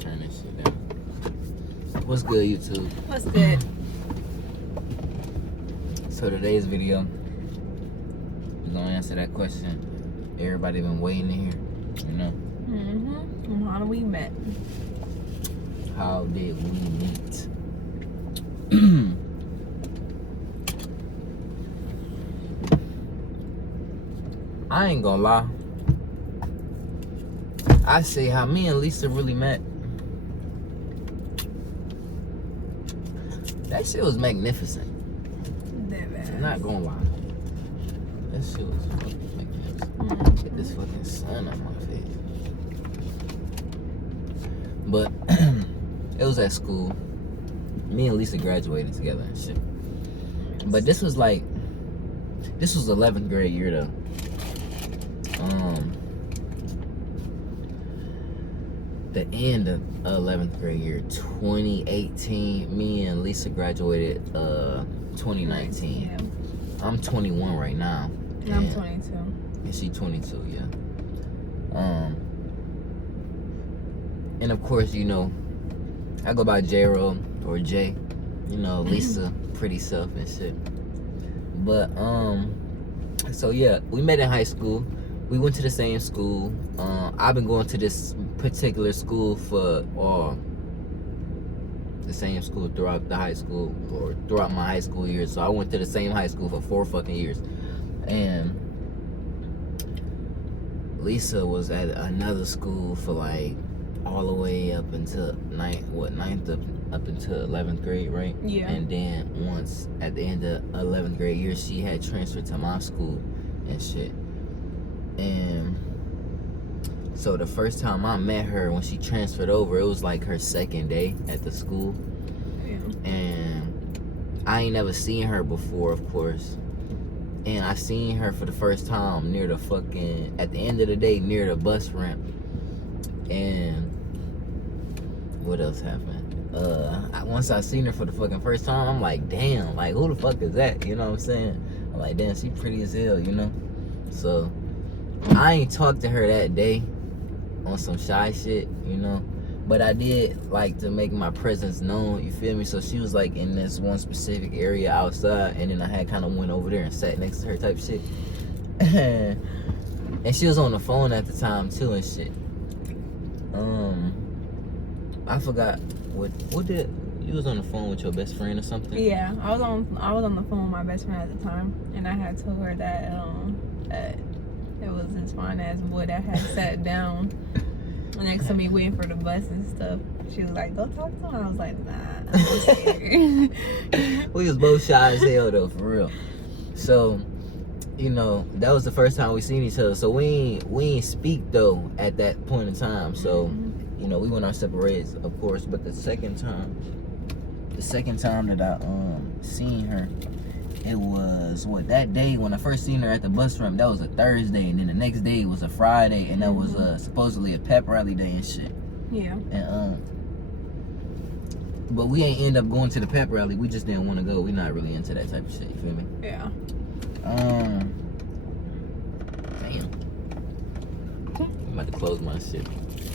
turn this shit down. What's good, YouTube? What's good? So today's video, we're gonna answer that question everybody been waiting to hear. You know, How do we met? how did we meet? I ain't gonna lie. I say how me and Lisa really met. That shit was magnificent. I'm not gonna lie. That shit was fucking magnificent. Get this fucking sun on my face. But it was at school. Me and Lisa graduated together and shit. But this was 11th grade year though. The end of 11th grade year, 2018. Me and Lisa graduated 2019. Yeah. I'm 21 right now. I'm 22. And she 22, yeah. And of course, you know, I go by J-Ro or Jay. You know, Lisa, pretty self and shit. But so yeah, we met in high school. We went to the same school. I've been going to this particular school for the same school throughout the high school or throughout my high school years. So I went to the same high school for 4 fucking years. And Lisa was at another school for like all the way up until ninth up until 11th grade, right? Yeah. And then once at the end of 11th grade year, she had transferred to my school and shit. And so the first time I met her when she transferred over, it was like her second day at the school. Yeah. And I ain't never seen her before, of course. And I seen her for the first time near the fucking, at the end of the day, near the bus ramp. And what else happened? Once I seen her for the fucking first time, I'm like, damn, like who the fuck is that? You know what I'm saying? I'm like, damn, she pretty as hell, you know? So I ain't talked to her that day on some shy shit, you know? But I did like to make my presence known, you feel me? So she was like in this one specific area outside, and then I had kind of went over there and sat next to her type shit. And she was on the phone at the time too and shit. I forgot what did you was on the phone with your best friend or something? Yeah, I was on the phone with my best friend at the time, and I had told her that that it was this fine ass boy that had sat down next to me waiting for the bus and stuff. She was like, "Go talk to him." I was like, "Nah, I'm scared." We was both shy as hell though, for real. So, you know, that was the first time we seen each other. So we ain't speak though at that point in time. So, you know, we went our separate ways, of course. But the second time that I seen her, it was that day when I first seen her at the bus ramp. That was a Thursday, and then the next day was a Friday, and that was supposedly a pep rally day and shit. Yeah. And but we ain't end up going to the pep rally. We just didn't want to go. We not really into that type of shit. You feel me? Yeah. Damn. I'm about to close my shit.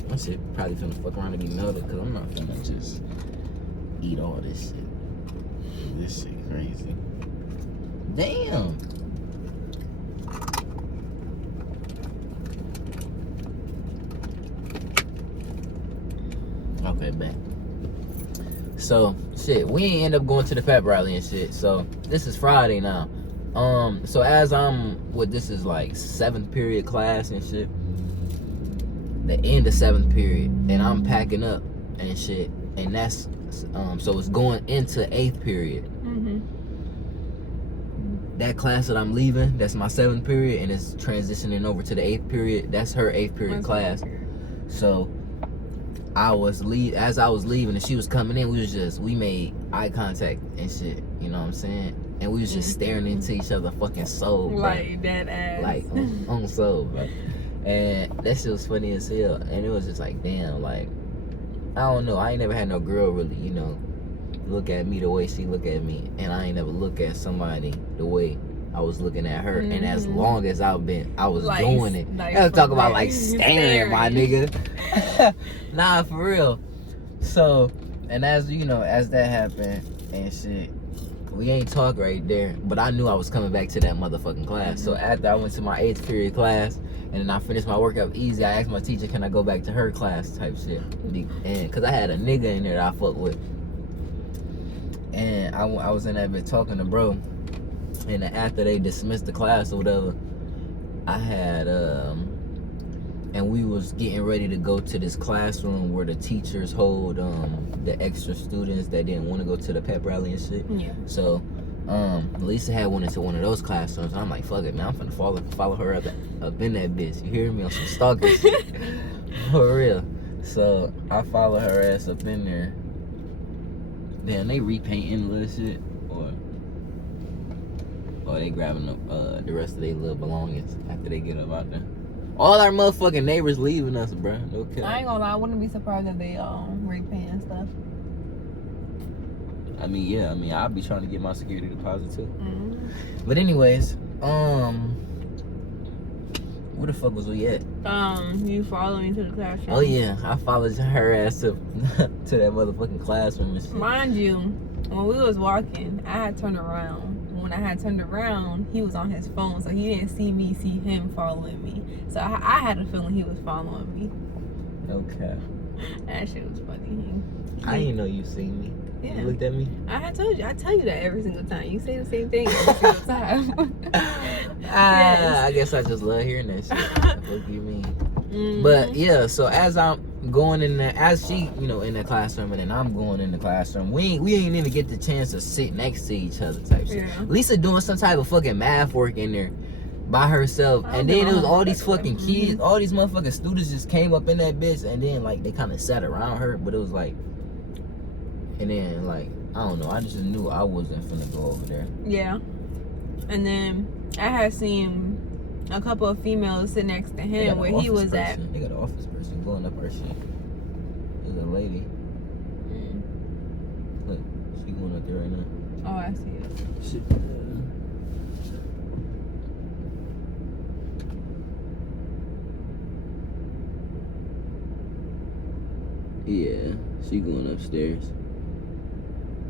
My shit probably finna fuck around and be melted because I'm not finna just eat all this shit. This shit crazy. Damn. Okay, back. So, shit, we ain't end up going to the pep rally and shit. So, this is Friday now. So as this is like 7th period class and shit. The end of 7th period, and I'm packing up and shit, and that's so it's going into 8th period. That class that I'm leaving, that's my 7th period, and it's transitioning over to the 8th period. That's her 8th period class. So as I was leaving and she was coming in, we made eye contact and shit. You know what I'm saying? And we was just staring into each other fucking soul, like that ass, like on soul, bro. And that shit was funny as hell. And it was just like, damn, like, I don't know. I ain't never had no girl really, you know, look at me the way she look at me. And I ain't never look at somebody the way I was looking at her. And as long as I was doing it. I was talking about like staring, my nigga. Nah, for real. So, and as you know, as that happened and shit, we ain't talk right there. But I knew I was coming back to that motherfucking class. So after I went to my 8th period class, and then I finished my workout easy, I asked my teacher, can I go back to her class type shit? And cause I had a nigga in there that I fucked with. And I was in that bit talking to bro. And after they dismissed the class or whatever, I had and we was getting ready to go to this classroom where the teachers hold the extra students that didn't want to go to the pep rally and shit. Yeah. So Lisa had went into one of those classrooms. I'm like, fuck it, man, I'm finna follow her up in that bitch. You hear me? On some stalker shit. For real. So I follow her ass up in there. Damn, they repainting a little shit, or they grabbing the rest of their little belongings after they get up out there. All our motherfucking neighbors leaving us, bro. No kidding. I ain't gonna lie, I wouldn't be surprised if they repaint and stuff. I mean, yeah, I'll be trying to get my security deposit too. Mm-hmm. But anyways, where the fuck was we at? You followed me to the classroom. Oh yeah, I followed her ass up to that motherfucking classroom and shit. Mind you, when we was walking, I had turned around. When I had turned around, he was on his phone, so he didn't see me see him following me. So I had a feeling he was following me. Okay. That shit was funny. I didn't know you seen me. Yeah. You looked at me. I told you. I tell you that every single time. You say the same thing every single time. Yes. I guess I just love hearing that shit. What do you mean? Mm-hmm. But yeah, so as I'm going in there, as she, in the classroom, and then I'm going in the classroom, we ain't even get the chance to sit next to each other type shit. Yeah. Lisa doing some type of fucking math work in there by herself, and then it was all these fucking kids, all these motherfucking students just came up in that bitch, and then like they kind of sat around her, but it was like, and then like I don't know, I just knew I wasn't finna go over there. Yeah. And then I had seen a couple of females sit next to him where he was at. They got an office person going up her shit. There's a lady. Look, she going up there right now. Oh, I see it. Shit. Yeah, she going upstairs.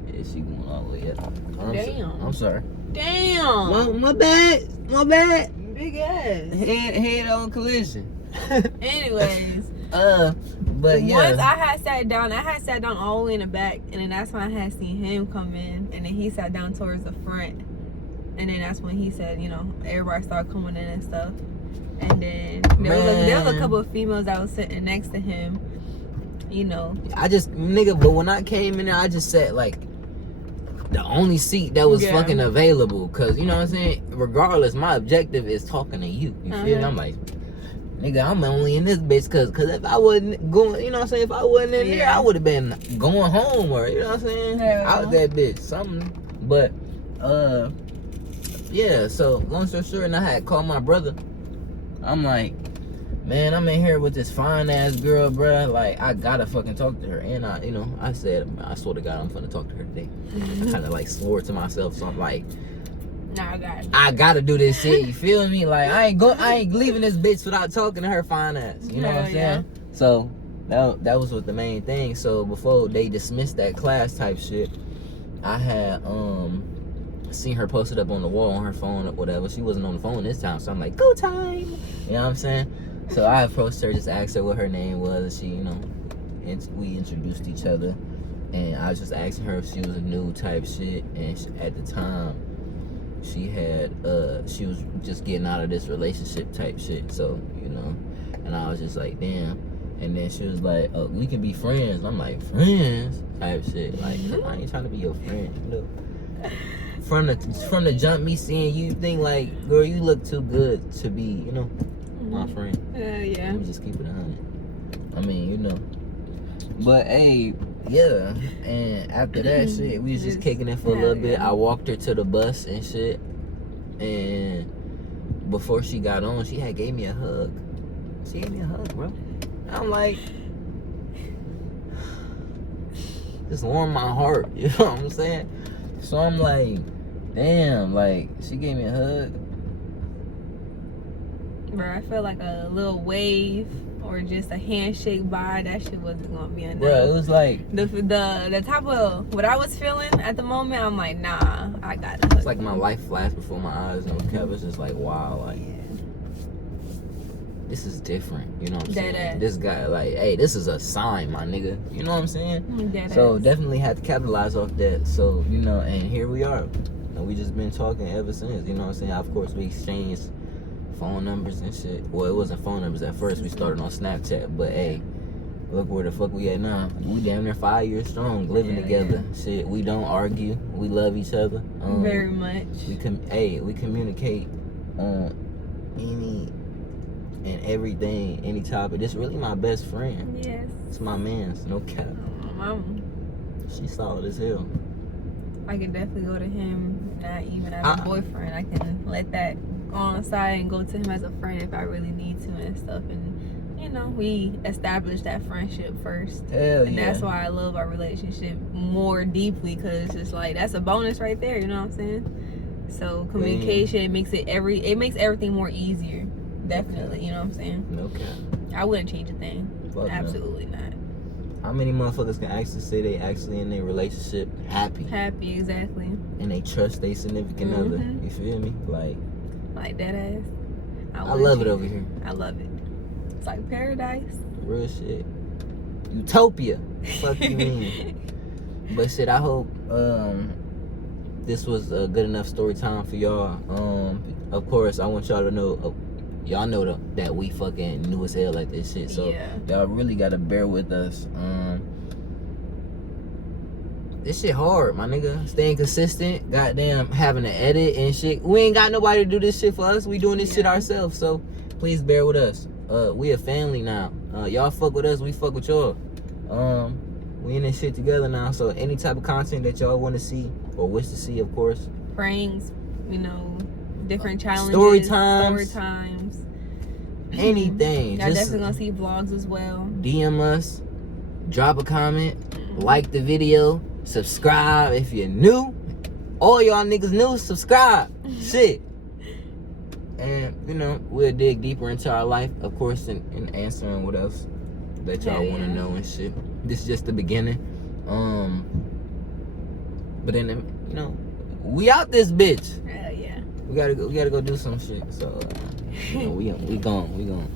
Yeah, she going all the way up. Damn. I'm sorry. Damn. My bad. Big ass. Head on collision. Anyways. But yeah. Once I had sat down all the way in the back, and then that's when I had seen him come in, and then he sat down towards the front, and then that's when he said, everybody started coming in and stuff, and then there was a couple of females that was sitting next to him, but when I came in there, I just sat like the only seat that was fucking available, cause you know what I'm saying. Regardless, my objective is talking to you. You feel me? I'm like, nigga, I'm only in this bitch cause if I wasn't going, you know what I'm saying, if I wasn't in there, I would have been going home or, you know what I'm saying, out that bitch, something. But, yeah, so long story short, and I had called my brother. I'm like, man, I'm in here with this fine ass girl, bruh. Like, I gotta fucking talk to her. And I said, I swear to God, I'm gonna talk to her today. I kind of like swore to myself, so I'm like, nah, I gotta do this shit. You feel me? Like I ain't leaving this bitch without talking to her fine ass. You know what I'm saying? So that was what the main thing. So before they dismissed that class type shit, I had seen her posted up on the wall on her phone or whatever. She wasn't on the phone this time, so I'm like, go time. You know what I'm saying? So I approached her, just asked her what her name was. She, and we introduced each other, and I was just asking her if she was a new type shit. And at the time, she was just getting out of this relationship type shit. So and I was just like, damn. And then she was like, oh, we can be friends. I'm like, friends type shit. Like, I ain't trying to be your friend. From the jump, me seeing you, think like, girl, you look too good to be, my friend. Yeah. Let me just keep it 100. I mean, But hey, yeah. And after that shit, we was just kicking it for a little bit. I walked her to the bus and shit. And before she got on, she had gave me a hug. She gave me a hug, bro. I'm like, just warmed my heart. You know what I'm saying? So I'm like, damn, like, she gave me a hug. Bro, I felt like a little wave or just a handshake bye, that shit wasn't gonna be enough. Bro, it was like The type of what I was feeling at the moment, I'm like, nah, I gotta hug it's like you. my life flashed before my eyes. No cap, it's just like wow, like this is different. You know what I'm Dead saying? ass. This guy, like, hey, this is a sign, my nigga. You know what I'm saying? Dead So ass. definitely had to capitalize off that. So, you know, and here we are. And we just been talking ever since. You know what I'm saying? Of course, we exchanged phone numbers and shit. Well, it wasn't phone numbers at first. We started on Snapchat. But, hey, look where the fuck we at now. We damn near 5 years strong, living Yeah, together. Shit, we don't argue. We love each other. Very much. We communicate on any and everything, any topic. This really my best friend. Yes. It's my man's, no cap. She's solid as hell. I can definitely go to him, not even as a boyfriend. I can let that go on the side and go to him as a friend if I really need to and stuff. And, you know, we established that friendship first. Hell And yeah. that's why I love our relationship more deeply, because it's like, that's a bonus right there, you know what I'm saying? So communication makes it makes everything more easier. Definitely, you know what I'm saying? No cap. I wouldn't change a thing. Fuck no. Absolutely not. How many motherfuckers can actually say they actually in their relationship happy Happy, exactly. and they trust their significant other? You feel me? Like that ass. I love it over here. I love it. It's like paradise. Real shit. Utopia. Fuck you mean? But shit, I hope this was a good enough story time for y'all. Of course, I want y'all to know. Y'all know that we fucking new as hell like this shit. So y'all really gotta bear with us. This shit hard, my nigga. Staying consistent. Goddamn, having to edit and shit. We ain't got nobody to do this shit for us. We doing this shit ourselves. So please bear with us. We a family now. Y'all fuck with us. We fuck with y'all. We in this shit together now. So any type of content that y'all want to see or wish to see, of course. Pranks, you know, different challenges. Story times. Anything. Y'all just definitely gonna see vlogs as well. DM us. Drop a comment. Like the video. Subscribe if you're new. All y'all niggas new, subscribe. Shit. And, you know, we'll dig deeper into our life, of course, in answering what else that y'all want to know and shit. This is just the beginning. But then, you know, we out this bitch. Hell yeah. We gotta go do some shit. So, you know, we gone.